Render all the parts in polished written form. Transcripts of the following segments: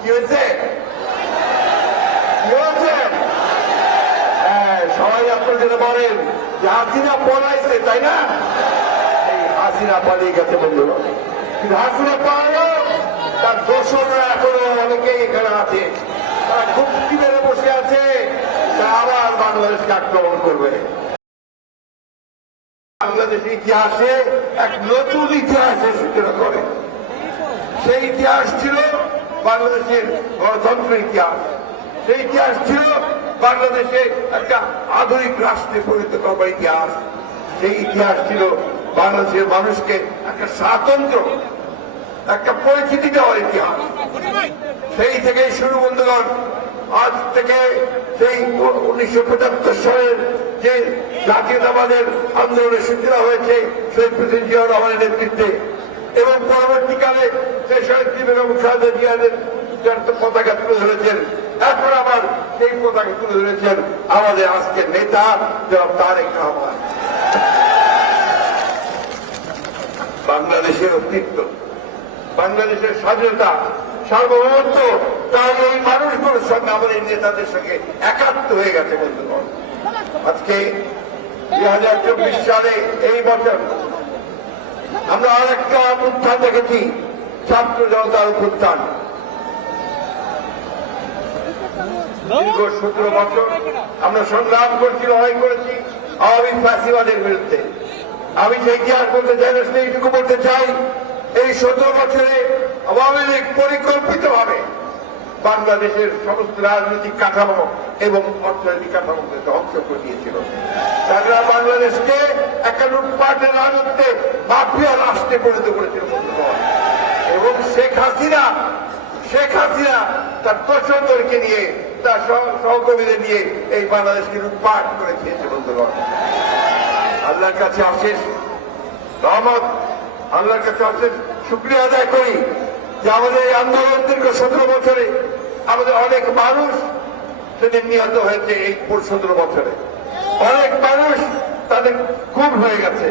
কি হয়েছে? কি হয়েছে? হ্যাঁ, সবাই আপনারা যেটা বলেন যে হাসিনা পলাইছে, তাই না? এই হাসিনা পালিয়ে গেছে বন্ধুরা, কিন্তু হাসিনা পালানো তার দোষররা এখনো অনেকেই এখানে আছে, তারা গুপ্তি মেরে বসে আছে, তারা আবার বাংলাদেশকে আক্রমণ করবে। বাংলাদেশের ইতিহাসে এক নতুন ইতিহাসের সূচনা করে। সেই ইতিহাস ছিল বাংলাদেশের গণতন্ত্রের ইতিহাস, সেই ইতিহাস ছিল বাংলাদেশে একটা আধুনিক রাষ্ট্রে পরিণত করবার ইতিহাস, সেই ইতিহাস ছিল বাংলাদেশের মানুষকে একটা স্বাতন্ত্র্য, একটা পরিচিতি দেওয়ার ইতিহাস। সেই থেকে শুরু বন্ধুগণ, আজ থেকে সেই 1975 সালের যে জাতীয়তাবাদের আন্দোলনের সূচনা হয়েছে শহীদ প্রেসিডেন্ট জিয়াউর রহমানের নেতৃত্বে, এবং পরবর্তীকালে যে শহীদ বেগম খালেদা জিয়াদের পতাকা তুলে ধরেছেন, এখন আবার সেই পতাকা তুলে ধরেছেন আমাদের আজকের নেতা জনাব তারেক রহমান। বাংলাদেশের অস্তিত্ব, বাংলাদেশের স্বাধীনতা, সার্বভৌমত্ব তার এই মানুষগুলোর সঙ্গে আমাদের নেতাদের সঙ্গে একাত্ম হয়ে গেছে বন্ধুগণ। আজকে 2024 সালে এই বছর আমরা আরেকটা উত্থান দেখেছি, ছাত্র জনতার উত্থান। দীর্ঘ 17 বছর আমরা সংগ্রাম করছি, লড়াই করেছি আওয়ামী ফ্যাসিবাদের বিরুদ্ধে। আমি সেই ইতিহাস বলতে চাই না, সেইটুকু বলতে চাই, এই 17 বছরে আওয়ামী লীগ পরিকল্পিতভাবে বাংলাদেশের সমস্ত রাজনৈতিক কাঠামো এবং অর্থনৈতিক কাঠামোকে ধ্বংস করে দিয়েছিল। তারা বাংলাদেশকে একটা লুটপাটের রাজত্বে মাফিয়া রাষ্ট্রে পরিণত করেছিল এবং শেখ হাসিনা তার দোষরদেরকে নিয়ে, তার সহকর্মীদের নিয়ে এই বাংলাদেশকে লুটপাট করে দিয়েছে বন্ধুগণ। আল্লাহর কাছে অশেষ রহমত, আল্লাহর কাছে অশেষ শুকরিয়া আদায় করি যে আমাদের এই আন্দোলন দীর্ঘ 17 বছরে আমাদের অনেক মানুষ সেদিন নিহত হয়েছে। এই 17 বছরে অনেক মানুষ তাদের খুন হয়ে গেছে,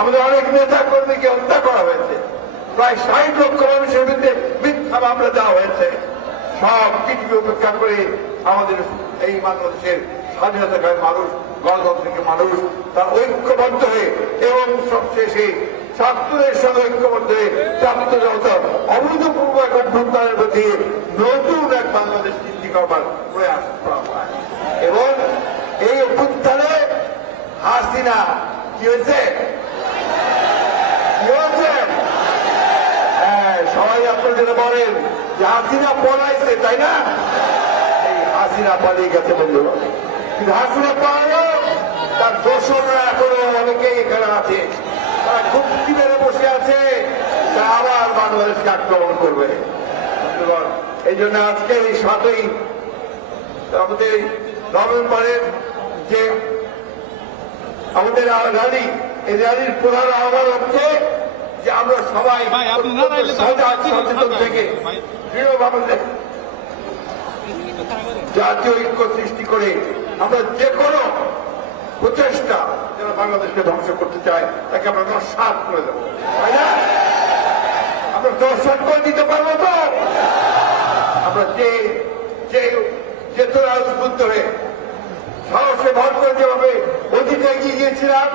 আমাদের অনেক নেতা কর্মীকে হত্যা করা হয়েছে, প্রায় 60 লক্ষ মানুষের বিরুদ্ধে মিথ্যা মামলা দেওয়া হয়েছে। সব কিছুকে উপেক্ষা করে আমাদের এই বাংলাদেশের স্বাধীনতাকামী মানুষ, গণতন্ত্রের মানুষ তার ঐক্যবদ্ধ হয়ে এবং সবশেষে ছাত্রদের সঙ্গে ঐক্যবদ্ধ হয়ে ছাত্র জনতার অভূতপূর্ব এক অভ্যুত্থানের প্রতি নতুন এক বাংলাদেশ সৃষ্টি করবার প্রয়াস করা হয়। এবং এই অভ্যুত্থানে হাসিনা কি হয়েছে? কি হয়েছে? হ্যাঁ, সবাই আপনারা যেটা বলেন যে হাসিনা পলাইছে, তাই না? এই হাসিনা পালিয়ে গেছে বন্ধুরা, কিন্তু হাসিনা পালানো তার দোষররা এখনো অনেকেই এখানে আছে, তারা গুপ্তি মেরে বসে আছে, তারা আবার বাংলাদেশকে আক্রমণ করবে। এই জন্য আজকে এই 7ই আমাদের নভেম্বরের যে আমাদের র্যালি, এই র্যালির প্রধান আহ্বান হচ্ছে যে আমরা সবাই সচেতন থেকে দৃঢ়ভাবে জাতীয় ঐক্য সৃষ্টি করে আমরা যে কোনো প্রচেষ্টা যারা বাংলাদেশকে ধ্বংস করতে চায় তাকে আমরা নস্যাৎ করে দেবো, তাই না? আমরা নস্যাৎ করে দিতে পারবো তো? আমরা যে তোরা উদ্বুদ্ধ হয়ে সাহসে ভর করে যেভাবে অতীতে এগিয়ে গিয়েছিলাম,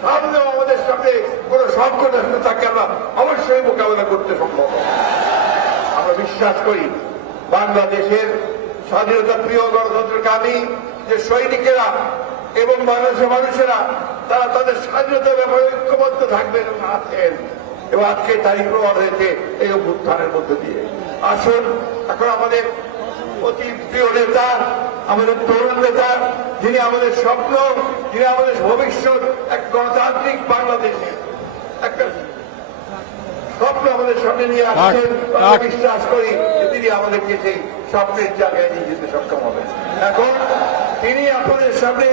সামনেও আমাদের সামনে কোনো সংকট আসলে তাকে আমরা অবশ্যই মোকাবেলা করতে সম্ভব। আমরা বিশ্বাস করি বাংলাদেশের স্বাধীনতা প্রিয় গণতন্ত্রকামী যে সৈনিকেরা এবং বাংলাদেশের মানুষেরা তারা তাদের স্বাধীনতার ব্যাপারে ঐক্যবদ্ধ থাকবেন এবং আছেন, এবং আজকে তারই প্রমাণ হয়েছে এই অভ্যুত্থানের মধ্যে দিয়ে। আসুন এখন আমাদের অতি প্রিয় নেতা, আমাদের তরুণ নেতা, যিনি আমাদের স্বপ্ন, যিনি আমাদের ভবিষ্যৎ, এক গণতান্ত্রিক বাংলাদেশের একটা স্বপ্ন আমাদের সামনে নিয়ে আসছেন। আমরা বিশ্বাস করি যে তিনি আমাদেরকে সেই স্বপ্নের জায়গায় নিয়ে যেতে সক্ষম হবেন। এখন তিনি আপনাদের সামনে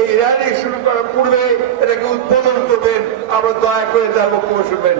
এই র্যালি শুরু করার পূর্বে এটাকে উদ্বোধন করবেন। আমরা দয়া করে তার বক্তব্য শুনবেন।